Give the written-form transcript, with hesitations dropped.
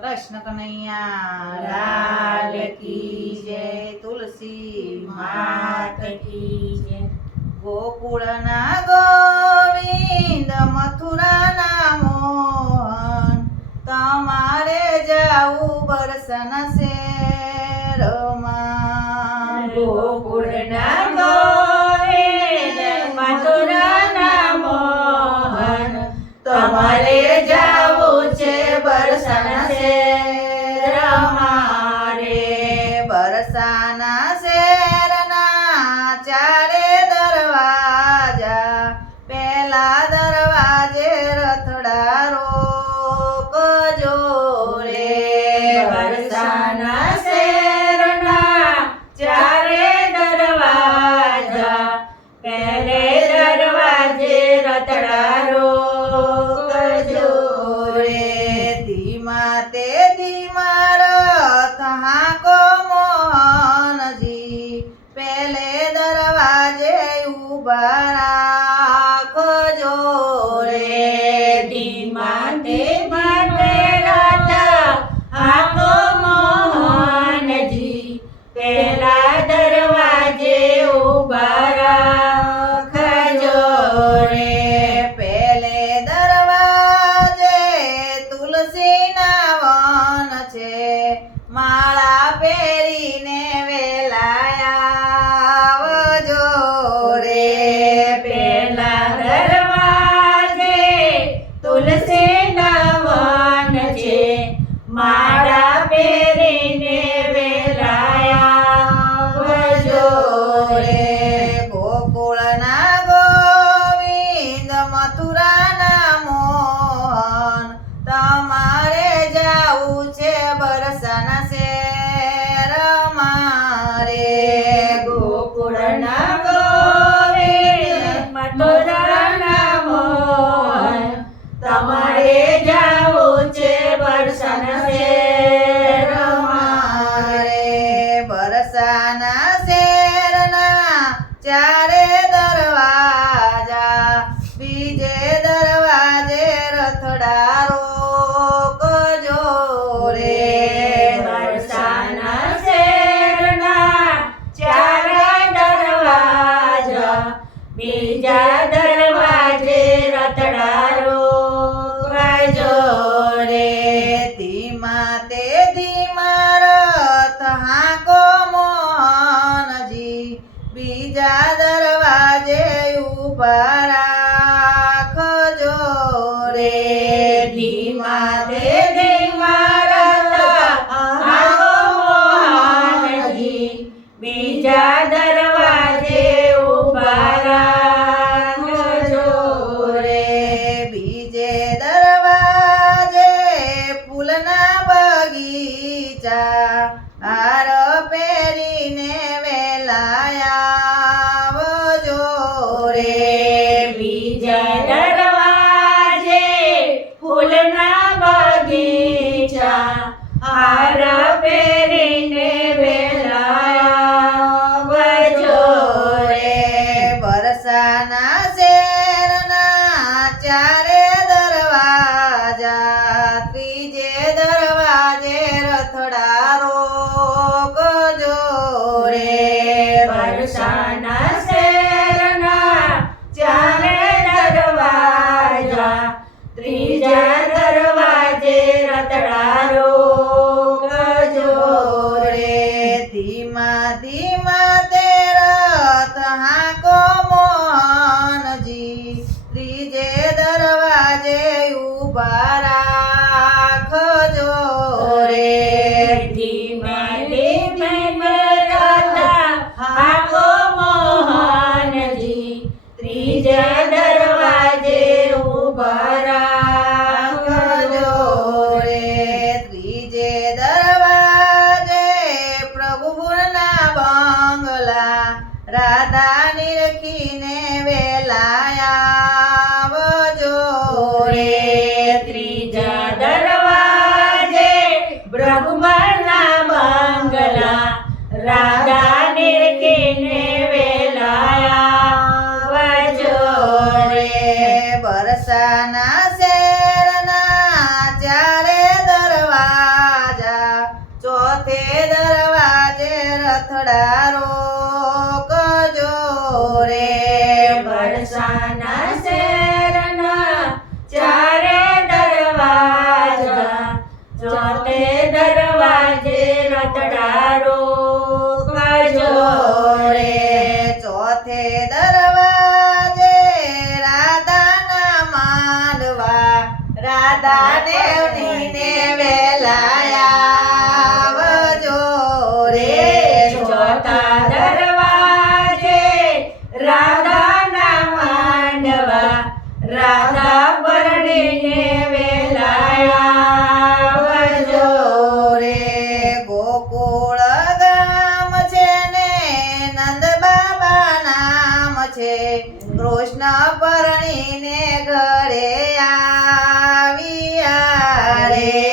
કૃષ્ણ કનૈયા લાલ કી જય. તુલસી માત કી જય. ગોકુળના ગોવિંદ મથુરાના મોહન તમારે જાવું બરસન શેરમાં. ગોકુળના ગોવિંદ મથુરાના મોહન તમારે જાવું છે બરસન શેરમાં રે. બરસાના શેરના ચારે દરવાજા, પેલા દરવાજે રથડા રોકજો રે. બરસાના શેરના ચારે દરવાજા, પહેલે દરવાજે રતડા રોકજો રે. ધીમા તે ધીમા રથ હાંકો મોહનજી, પેલે દરવાજે ઊભા રાખજો રે. ધીમા તે માટે રથ હાંકો મોહનજી, પેલા દરવાજે ઊભા રાખજો રે. પેલે દરવાજે તુલસીના વન છે, માળા પહેરીને વેલાયા આવજો રે. પેલા દરવાજે તુલસીના વન છે, માળા પહેરીને વેલાયા આવજો રે. ગોકુળના ગોવિંદ મથુરાના મોહન તમારે જાવું છે બરસન શેરમાં રે. ગોકુળના ગોવિંદ મથુરાના મોહન તમારે જાવું છે બરસન શેરમાં રે. બરસાના શેરના ચારે દરવાજા, બીજે દરવાજે રથડા રોકજો રે. બરસાના શેરના ચાર દરવાજા, બીજા દરવાજે રતડા રોકજો રે. ધીમા તે ધીમા રથ હાંકો મોહનજી, બીજા દરવાજે ઊભા રાખજો રે. ધીમા તે ધીમા રથ હાંકો મોહનજી, બીજા દરવાજે ઊભા રાખજો રે. બીજે દરવાજે ફૂલના બગીચા, હાર પહેરીને વેલાયા આવજો રે. બીજા દરવાજે ફૂલના બગીચા, હાર પહેરીને વેલાયા આવજો રે. બરસાના શેરના ચારે દરવાજા, ત્રીજે દરવાજે રથડા રોકજો રે. બરસાના શેરના ચારે દરવાજા, ત્રીજા દરવાજે રતડા રોકજો રે. ધીમા ધીમા તે રથ હાંકો મોહનજી, ત્રીજે દરવાજે ઊભા રાખજો રે. ધીમે ધીમે રથ હાંકો મોહનજી, ત્રીજા દરવાજે ઊભા રાખજો રે. ત્રીજે દરવાજે પ્રભુના બંગલા, રાધા નિરખીને વેલાયા આવજો રે. ત્રીજા દરવાજે બ્રહ્મના બંગલા, રાધા નિરખીને વેલાયા આવજો રે. બરસાના શેરના ચારે દરવાજા, રે બરસાના શેરના ચારે દરવાજા, ચોથે દરવાજે રતડારો કજો રે ચોથે દરવાજે રાધાના માંડવા, રાધા દેવની વેલાયા રે ચોથા દરવાજે રાધાના માંડવા, રાધા પરણીને વેલાયા રે ગોકુળ ગામ છે ને નંદ બાબા નામ છે, કૃષ્ણ પરણીને ઘરે આવ્યા રે